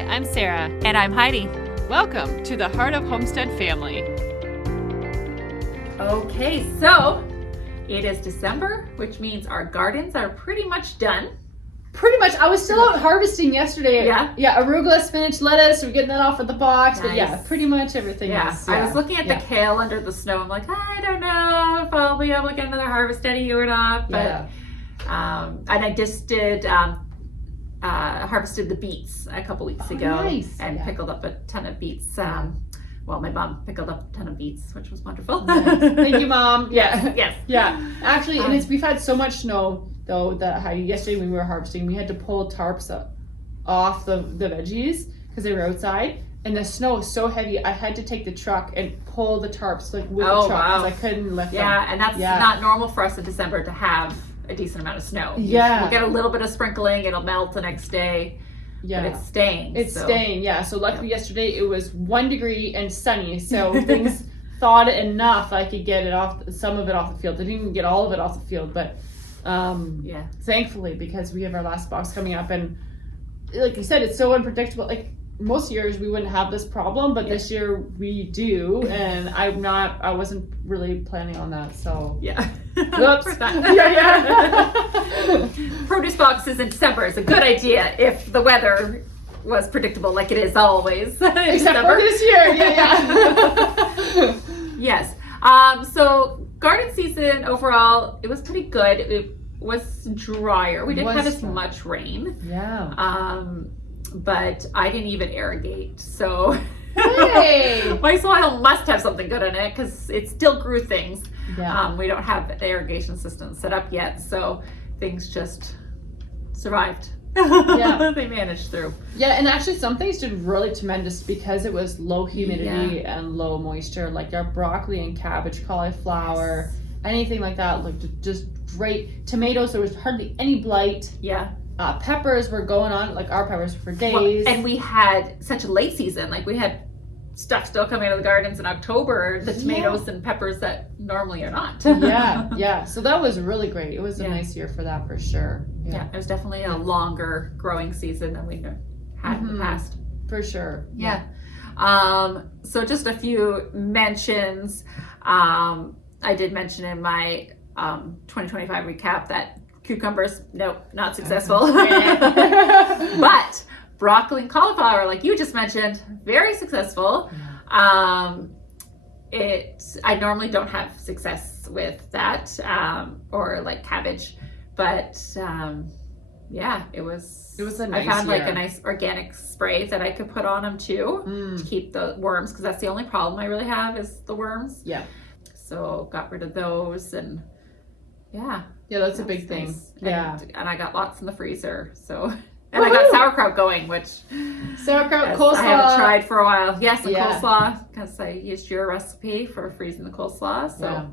Hi, I'm Sarah. And I'm Heidi. Welcome to the Heart of Homestead family. Okay, so it is December, which means our gardens are pretty much done. Pretty much. I was still out harvesting yesterday. Yeah? Yeah, arugula, spinach, lettuce. We're getting that off of the box. Nice. But yeah, pretty much everything is. Yeah. I was looking at the kale under the snow. I'm like, I don't know if I'll be able to get another harvest out of you or not. But and I just did harvested the beets a couple weeks ago. Nice. And pickled up a ton of beets. Well, my mom pickled up a ton of beets, which was wonderful. Nice. Thank you, Mom. Yeah. Yes. Yeah. Actually, and we've had so much snow though that yesterday when we were harvesting, we had to pull tarps off the veggies because they were outside, and the snow was so heavy. I had to take the truck and pull the tarps with the truck because I couldn't lift them. Yeah, and that's not normal for us in December to have a decent amount of snow. Yeah. We'll get a little bit of sprinkling, it'll melt the next day. Yeah. But it's staying. It's staying, yeah. So luckily yesterday it was 1 degree and sunny, so things thawed enough I could get some of it off the field. I didn't even get all of it off the field, but thankfully, because we have our last box coming up, and like you said, it's so unpredictable. Like most years we wouldn't have this problem, but this year we do, and I wasn't really planning on that, so whoops. Produce boxes in December is a good idea if the weather was predictable like it is always. Except for this year. Yes. So garden season overall, it was pretty good. It was drier. We didn't have as much rain. Yeah. But I didn't even irrigate. So hey. My soil must have something good in it because it still grew things. Yeah. We don't have the irrigation system set up yet. So things just survived. Yeah. They managed through. Yeah, and actually some things did really tremendous because it was low humidity and low moisture, like our broccoli and cabbage, cauliflower, anything like that looked just great. Tomatoes, there was hardly any blight. Yeah. Peppers were going on, like our peppers for days. And we had such a late season, like we had stuff still coming out of the gardens in October, the tomatoes and peppers that normally are not. Yeah. So that was really great. It was a nice year for that for sure. Yeah, it was definitely a longer growing season than we had in the past. For sure. Yeah. So just a few mentions. I did mention in my 2025 recap that cucumbers, nope, not successful. But broccoli and cauliflower, like you just mentioned, very successful. I normally don't have success with that, or like cabbage, but it was a nice I found year. like a nice organic spray that I could put on them too to keep the worms, because that's the only problem I really have is the worms. Yeah. So got rid of those, and that's a big thing. Nice. And I got lots in the freezer, so. And I got sauerkraut going, which coleslaw I haven't tried for a while. Yes, and coleslaw, because I used your recipe for freezing the coleslaw. So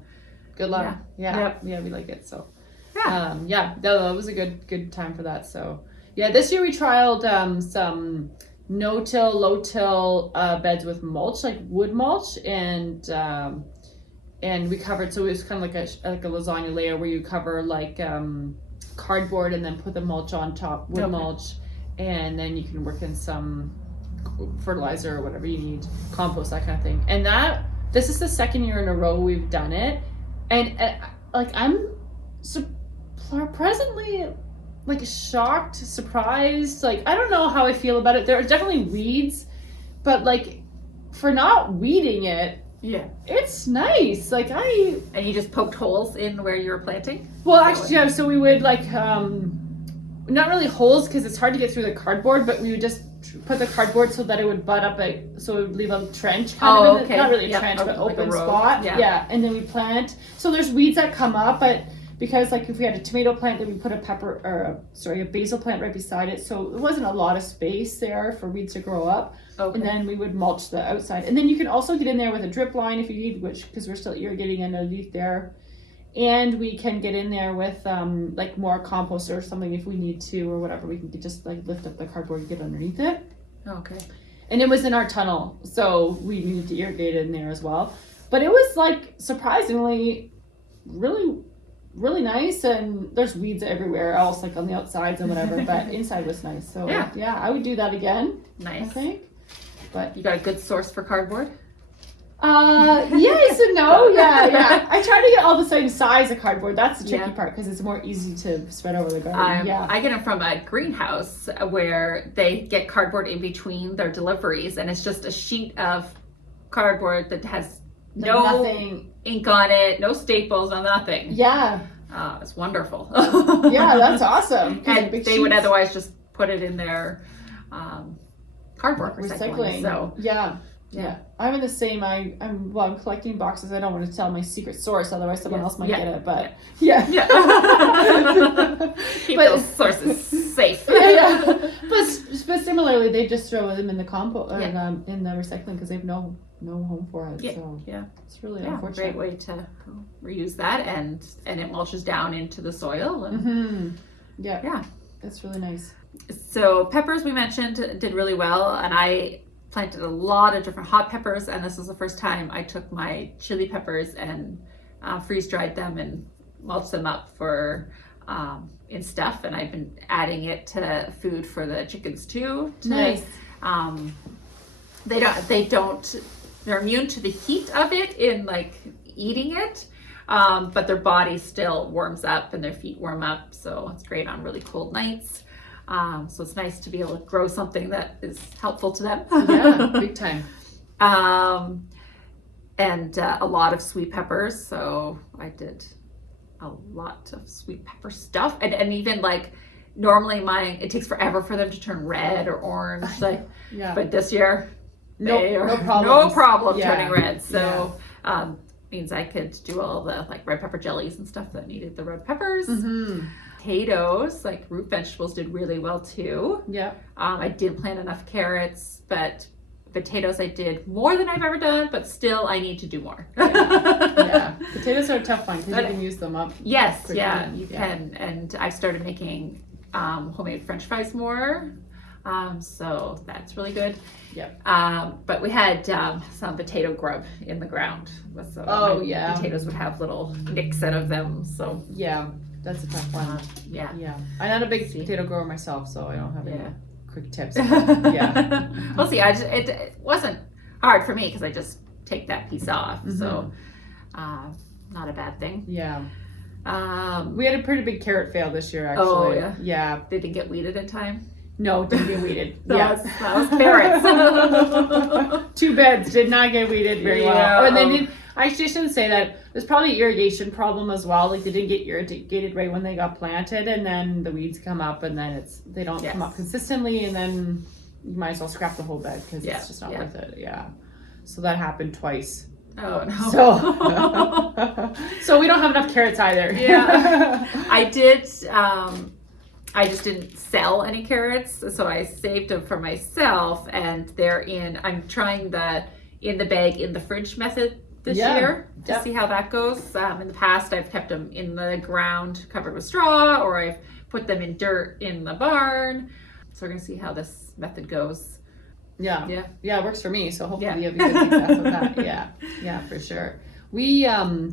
good luck. Yeah, we like it. So that was a good time for that. So this year we trialed some no-till, low-till beds with mulch, like wood mulch, and we covered. So it was kind of like a lasagna layer where you cover like cardboard and then put the mulch on top, wood mulch, and then you can work in some fertilizer or whatever you need, compost, that kind of thing. And this is the second year in a row we've done it, and like I'm presently like shocked, surprised, like I don't know how I feel about it. There are definitely weeds, but like for not weeding it, it's nice. Like and you just poked holes in where you were planting? Well, actually, so we would like not really holes because it's hard to get through the cardboard, but we would just put the cardboard so that it would butt up, so it would leave a trench kind of. Not really a trench, but like open spot. Yeah, and then we plant. So there's weeds that come up, but because like if we had a tomato plant, then we put a basil plant right beside it. So it wasn't a lot of space there for weeds to grow up. Okay. And then we would mulch the outside. And then you can also get in there with a drip line if you need, because we're still irrigating underneath there. And we can get in there with like more compost or something if we need to, or whatever. We can just like lift up the cardboard and get underneath it. Okay. And it was in our tunnel, so we needed to irrigate it in there as well. But it was like surprisingly really really nice, and there's weeds everywhere else, like on the outsides and whatever, but inside was nice. So yeah, I would do that again. Nice. I think. But you got a good source for cardboard? Yes and no. Yeah. I try to get all the same size of cardboard. That's the tricky part because it's more easy to spread over the garden. I get them from a greenhouse where they get cardboard in between their deliveries, and it's just a sheet of cardboard that has nothing ink on it, no staples, no nothing. Yeah. It's wonderful. Yeah, that's awesome. And they would otherwise just put it in their cardboard recycling. So yeah. I'm in the same. I'm collecting boxes. I don't want to tell my secret source, otherwise someone else might get it. But keep those sources safe. But similarly, they just throw them in the compost in the recycling because they have no home for it. So it's really unfortunate. Great way to reuse that, and it mulches down into the soil. And That's really nice. So peppers, we mentioned, did really well, and I planted a lot of different hot peppers, and this was the first time I took my chili peppers and freeze dried them and mulched them up for in stuff, and I've been adding it to food for the chickens too. Nice. They're immune to the heat of it in like eating it, but their body still warms up and their feet warm up, so it's great on really cold nights. So it's nice to be able to grow something that is helpful to them. Yeah, big time. And a lot of sweet peppers. So I did a lot of sweet pepper stuff. And even like normally it takes forever for them to turn red or orange. But this year, no problem turning red. So means I could do all the like red pepper jellies and stuff that needed the red peppers. Mm-hmm. Potatoes, like root vegetables, did really well too. Yeah. I didn't plant enough carrots, but potatoes I did more than I've ever done, but still I need to do more. Potatoes are a tough one because you can use them up. Yes, quickly. You can. And I've started making homemade French fries more. So that's really good. Yep. But we had some potato grub in the ground. So potatoes would have little nicks out of them. So that's a tough one. I'm not a big potato grower myself, so I don't have any quick tips. We'll see. It wasn't hard for me because I just take that piece off. Mm-hmm. So not a bad thing. Yeah. We had a pretty big carrot fail this year, actually. Oh, yeah. They didn't get weeded in time? No, didn't get weeded. That was carrots. 2 beds did not get weeded very well. And they did. I shouldn't say that. There's probably an irrigation problem as well. Like they didn't get irrigated right when they got planted, and then the weeds come up, and then they don't come up consistently, and then you might as well scrap the whole bed because it's just not worth it. Yeah. So that happened twice. Oh no. So we don't have enough carrots either. Yeah. I did. I just didn't sell any carrots, so I saved them for myself, and I'm trying the in the bag in the fridge method this year to see how that goes. In the past, I've kept them in the ground covered with straw, or I've put them in dirt in the barn. So we're gonna see how this method goes. Yeah, it works for me. So hopefully you have good success with that. Yeah, for sure. We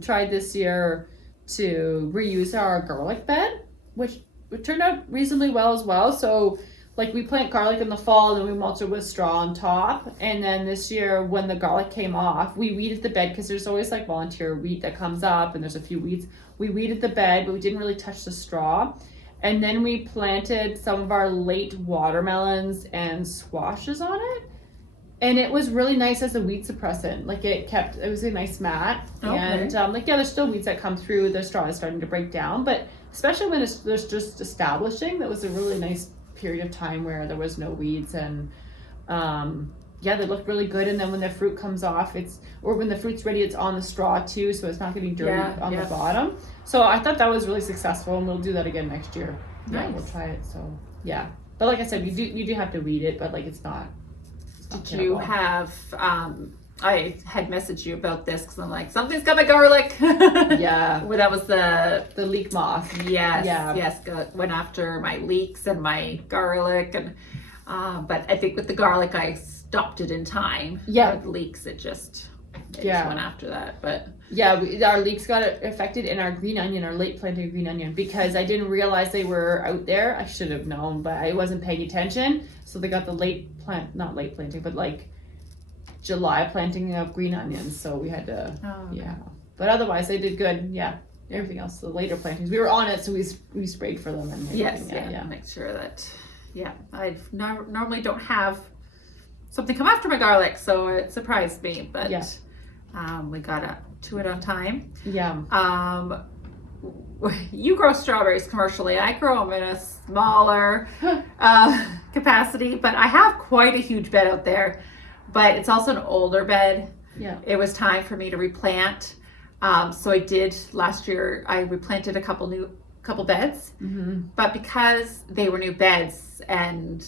tried this year to reuse our garlic bed, which turned out reasonably well as well. So like we plant garlic in the fall and then we mulch it with straw on top. And then this year when the garlic came off, we weeded the bed because there's always like volunteer wheat that comes up and there's a few weeds. We weeded the bed, but we didn't really touch the straw. And then we planted some of our late watermelons and squashes on it. And it was really nice as a weed suppressant. Like it was a nice mat. Okay. And there's still weeds that come through. The straw is starting to break down, but especially when there's just establishing, that was a really nice period of time where there was no weeds, and they look really good. And then when the fruit comes off, when the fruit's ready, it's on the straw too, so it's not getting dirty on the bottom. So I thought that was really successful, and we'll do that again next year. Nice. Yeah, we'll try it. So but like I said, you do have to weed it, but like it's not. Did you have? I had messaged you about this because I'm like, something's got my garlic. Yeah. Well, that was the leek moth. Yes. Yeah. Yes. Went after my leeks and my garlic, and but I think with the garlic I stopped it in time. Yeah. With leeks, it just Yeah. one after that, but Yeah, our leeks got affected in our green onion, our late planted green onion, because I didn't realize they were out there. I should have known, but I wasn't paying attention. So they got the not late planting, but like July planting of green onions. So we had to, yeah. But otherwise they did good. Yeah. Everything else, the later plantings, we were on it, so we sprayed for them and everything. yes, make sure that, I normally don't have something come after my garlic, so it surprised me, but we got to it on time. Yeah. You grow strawberries commercially. I grow them in a smaller capacity, but I have quite a huge bed out there, but it's also an older bed. Yeah. It was time for me to replant. So I did last year. I replanted a couple beds, but because they were new beds and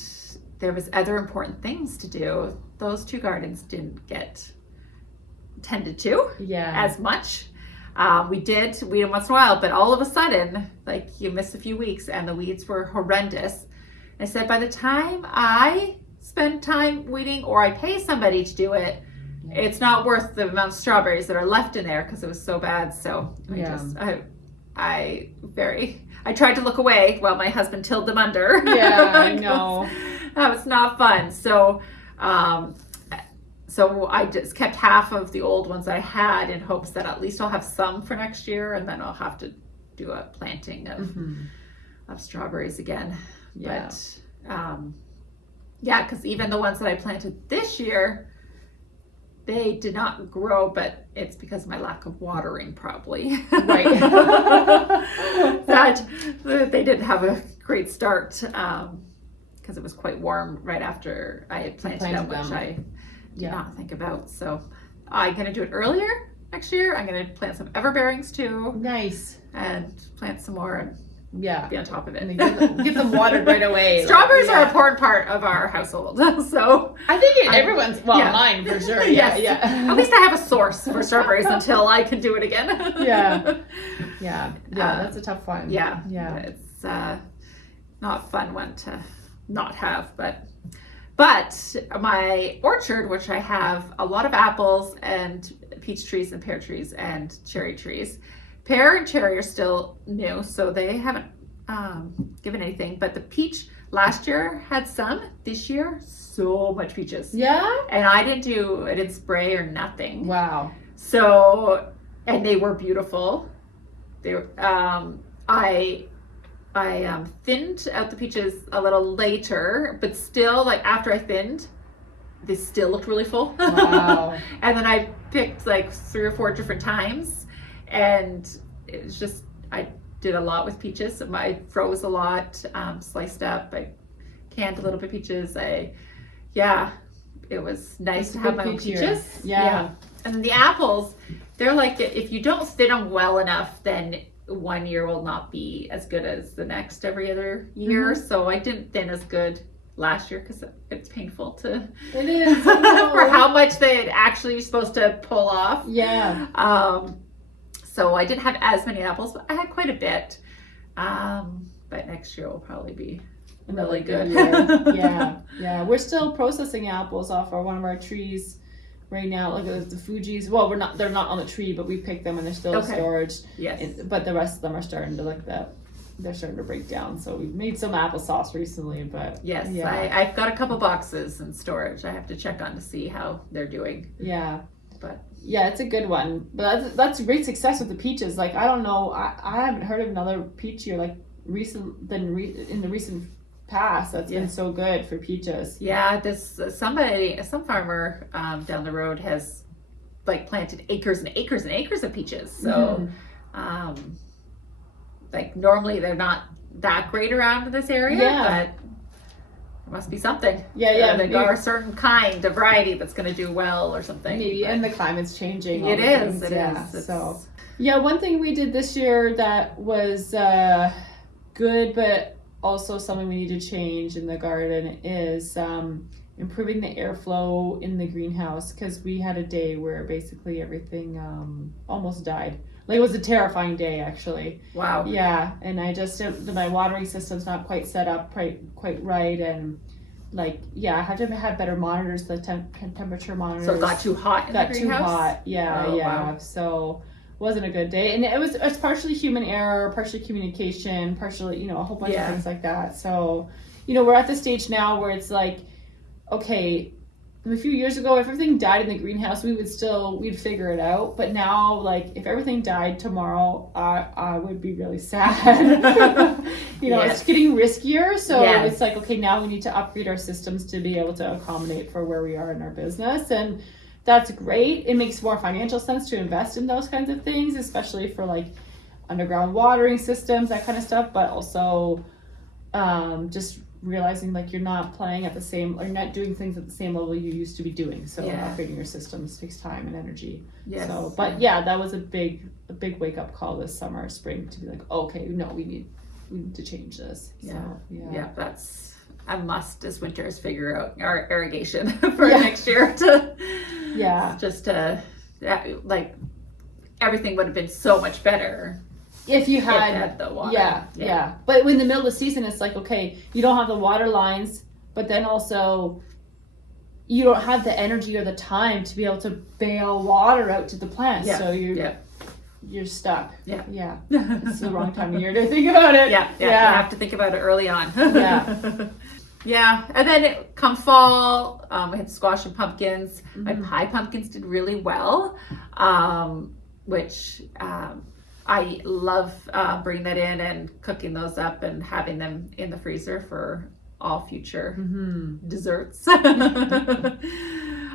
there was other important things to do, those 2 gardens didn't get tended to as much. We did weed them once in a while, but all of a sudden, like, you miss a few weeks and the weeds were horrendous. I said, by the time I spend time weeding or I pay somebody to do it, it's not worth the amount of strawberries that are left in there because it was so bad. So I tried to look away while my husband tilled them under. Yeah, I know. That was not fun. So so I just kept half of the old ones I had in hopes that at least I'll have some for next year, and then I'll have to do a planting of strawberries again. Yeah. But because even the ones that I planted this year, they did not grow, but it's because of my lack of watering, probably. Right. That they didn't have a great start because it was quite warm right after I had planted them, which I did not think about. So I'm going to do it earlier next year. I'm going to plant some everbearings too. Nice. And plant some more and be on top of it. And get them watered right away. Strawberries are an important part of our household. So I think everyone's, mine for sure. Yes. Yeah. At least I have a source for strawberries until I can do it again. Yeah, that's a tough one. Yeah. It's not fun one to not have, but my orchard, which I have a lot of apples and peach trees and pear trees and cherry trees. Pear and cherry are still new, so they haven't given anything, but the peach last year had some. This year, so much peaches. Yeah? And I didn't spray or nothing. Wow. So, and they were beautiful. They were, I thinned out the peaches a little later, but still, like, after I thinned, they still looked really full. Wow. And then I picked like 3 or 4 different times, and it's just, I did a lot with peaches. I froze a lot, sliced up, I canned a little bit of peaches. It was nice to have my own peaches. Yeah. And then the apples, they're like, if you don't thin them well enough, then one year will not be as good as the next every other year. So I didn't thin as good last year because it's painful to It is. for how much they actually supposed to pull off. Yeah. So I didn't have as many apples, but I had quite a bit. But next year will probably be really good. Yeah. We're still processing apples off one of our trees right now. Like the Fuji's. Well, they're not on the tree, but we picked them and they're still in storage. Yes. But the rest of them are starting to they're starting to break down. So we made some applesauce recently, but yes, I've got a couple boxes in storage. I have to check on to see how they're doing. Yeah. But yeah, it's a good one. But that's great success with the peaches. Like, I don't know, I haven't heard of another peach year like in the recent past that's been so good for peaches. Yeah, some farmer down the road has like planted acres and acres and acres of peaches. So like normally they're not that great around this area, but there must be something. They are a certain kind of variety that's going to do well or something. Maybe, and the climate's changing. It is. So, one thing we did this year that was good, but also something we need to change in the garden is improving the airflow in the greenhouse, because we had a day where basically everything almost died. Like, it was a terrifying day, actually. Wow. Yeah, and I just my watering system's not quite set up quite right, and I had to have better monitors, the temperature monitors. So it got too hot in the greenhouse? Got too hot, yeah. Wow. So wasn't a good day. And it's partially human error, partially communication, partially, a whole bunch of things like that. So, we're at the stage now where it's like, okay, a few years ago, if everything died in the greenhouse, we'd figure it out. But now, like, if everything died tomorrow, I would be really sad. It's getting riskier. So it's like, okay, now we need to upgrade our systems to be able to accommodate for where we are in our business. And that's great. It makes more financial sense to invest in those kinds of things, especially for like underground watering systems, that kind of stuff. But also just realizing like you're not playing at the same, or you're not doing things at the same level you used to be doing. So upgrading your systems takes time and energy. Yes. So, but that was a big wake up call this spring to be like, okay, no, we need to change this. So, that's a must this winter is figure out our irrigation for next year to like everything would have been so much better. If you had the water. Yeah. But in the middle of the season, it's like, okay, you don't have the water lines, but then also you don't have the energy or the time to be able to bail water out to the plants. So you're stuck. Yeah. It's the wrong time of year to think about it. Yeah. You have to think about it early on. And then come fall, we had squash and pumpkins. Mm-hmm. My pie pumpkins did really well, which I love bringing that in and cooking those up and having them in the freezer for all future desserts. But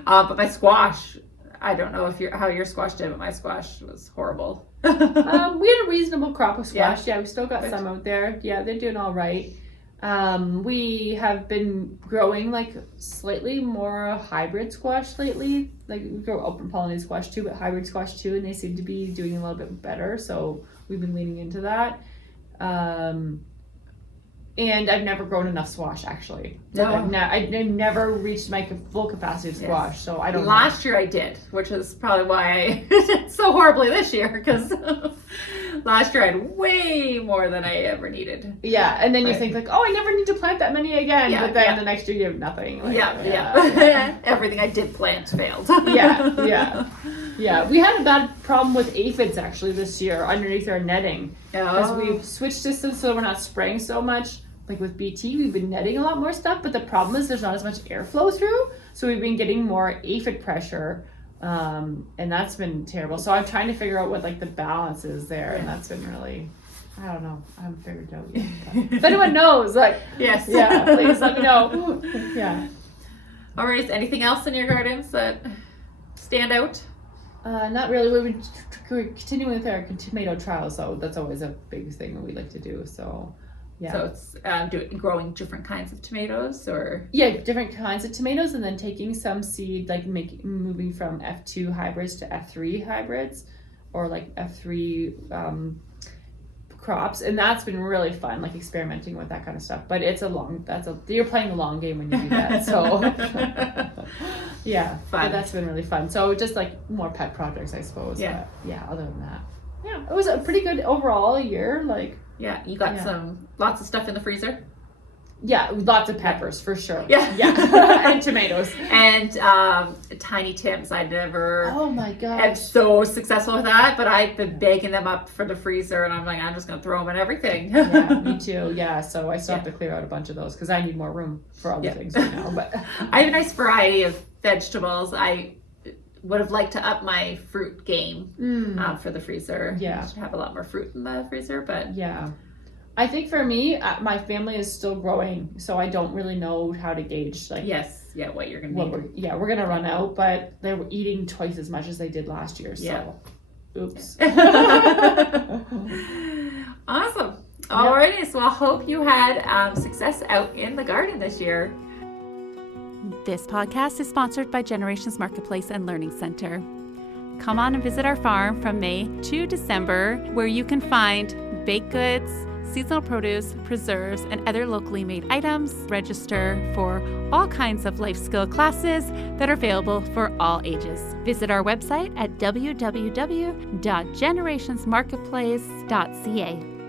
my squash, I don't know how your squash did, but my squash was horrible. We had a reasonable crop of squash. We still got some out there. They're doing all right. We have been growing like slightly more hybrid squash lately. Like we grow open pollinated squash too, but hybrid squash too, and they seem to be doing a little bit better. So we've been leaning into that. And I've never grown enough squash actually. I've never reached my full capacity of squash. So I don't know. Last year I did, which is probably why I did so horribly this year, because last year I had way more than I ever needed. Yeah, and then you think like, oh, I never need to plant that many again. But then the next year you have nothing. Like, Everything I did plant failed. Yeah, we had a bad problem with aphids actually this year underneath our netting. Because we've switched systems so we're not spraying so much. Like with BT, we've been netting a lot more stuff, but the problem is there's not as much airflow through. So we've been getting more aphid pressure, and that's been terrible. So I'm trying to figure out what like the balance is there, and that's been really, I don't know. I haven't figured it out yet. If anyone knows, like, please let me know. All right, anything else in your gardens that stand out? Not really. We're continuing with our tomato trials, so that's always a big thing that we like to do. So, So it's growing different kinds of tomatoes, or different kinds of tomatoes, and then taking some seed, like moving from F2 hybrids to F3 hybrids, or like F3 crops, and that's been really fun, like experimenting with that kind of stuff. But you're playing the long game when you do that. So fun. But that's been really fun. So just like more pet projects, I suppose. But, other than that, it was a pretty good overall year. Like you got lots of stuff in the freezer. Yeah, lots of peppers for sure. And tomatoes and Tiny Tims. I never. Oh my god! I'm so successful with that, but I've been baking them up for the freezer, and I'm like, I'm just gonna throw them in everything. Me too. Yeah, so I still have to clear out a bunch of those because I need more room for other things right now. But I have a nice variety of vegetables. I would have liked to up my fruit game for the freezer. I should have a lot more fruit in the freezer, but I think for me, my family is still growing, so I don't really know how to gauge like what you're gonna need. We're gonna run out, but they were eating twice as much as they did last year. So, oops. Awesome. Alrighty, so I hope you had success out in the garden this year. This podcast is sponsored by Generations Marketplace and Learning Center. Come on and visit our farm from May to December, where you can find baked goods, seasonal produce, preserves, and other locally made items. Register for all kinds of life skill classes that are available for all ages. Visit our website at www.generationsmarketplace.ca.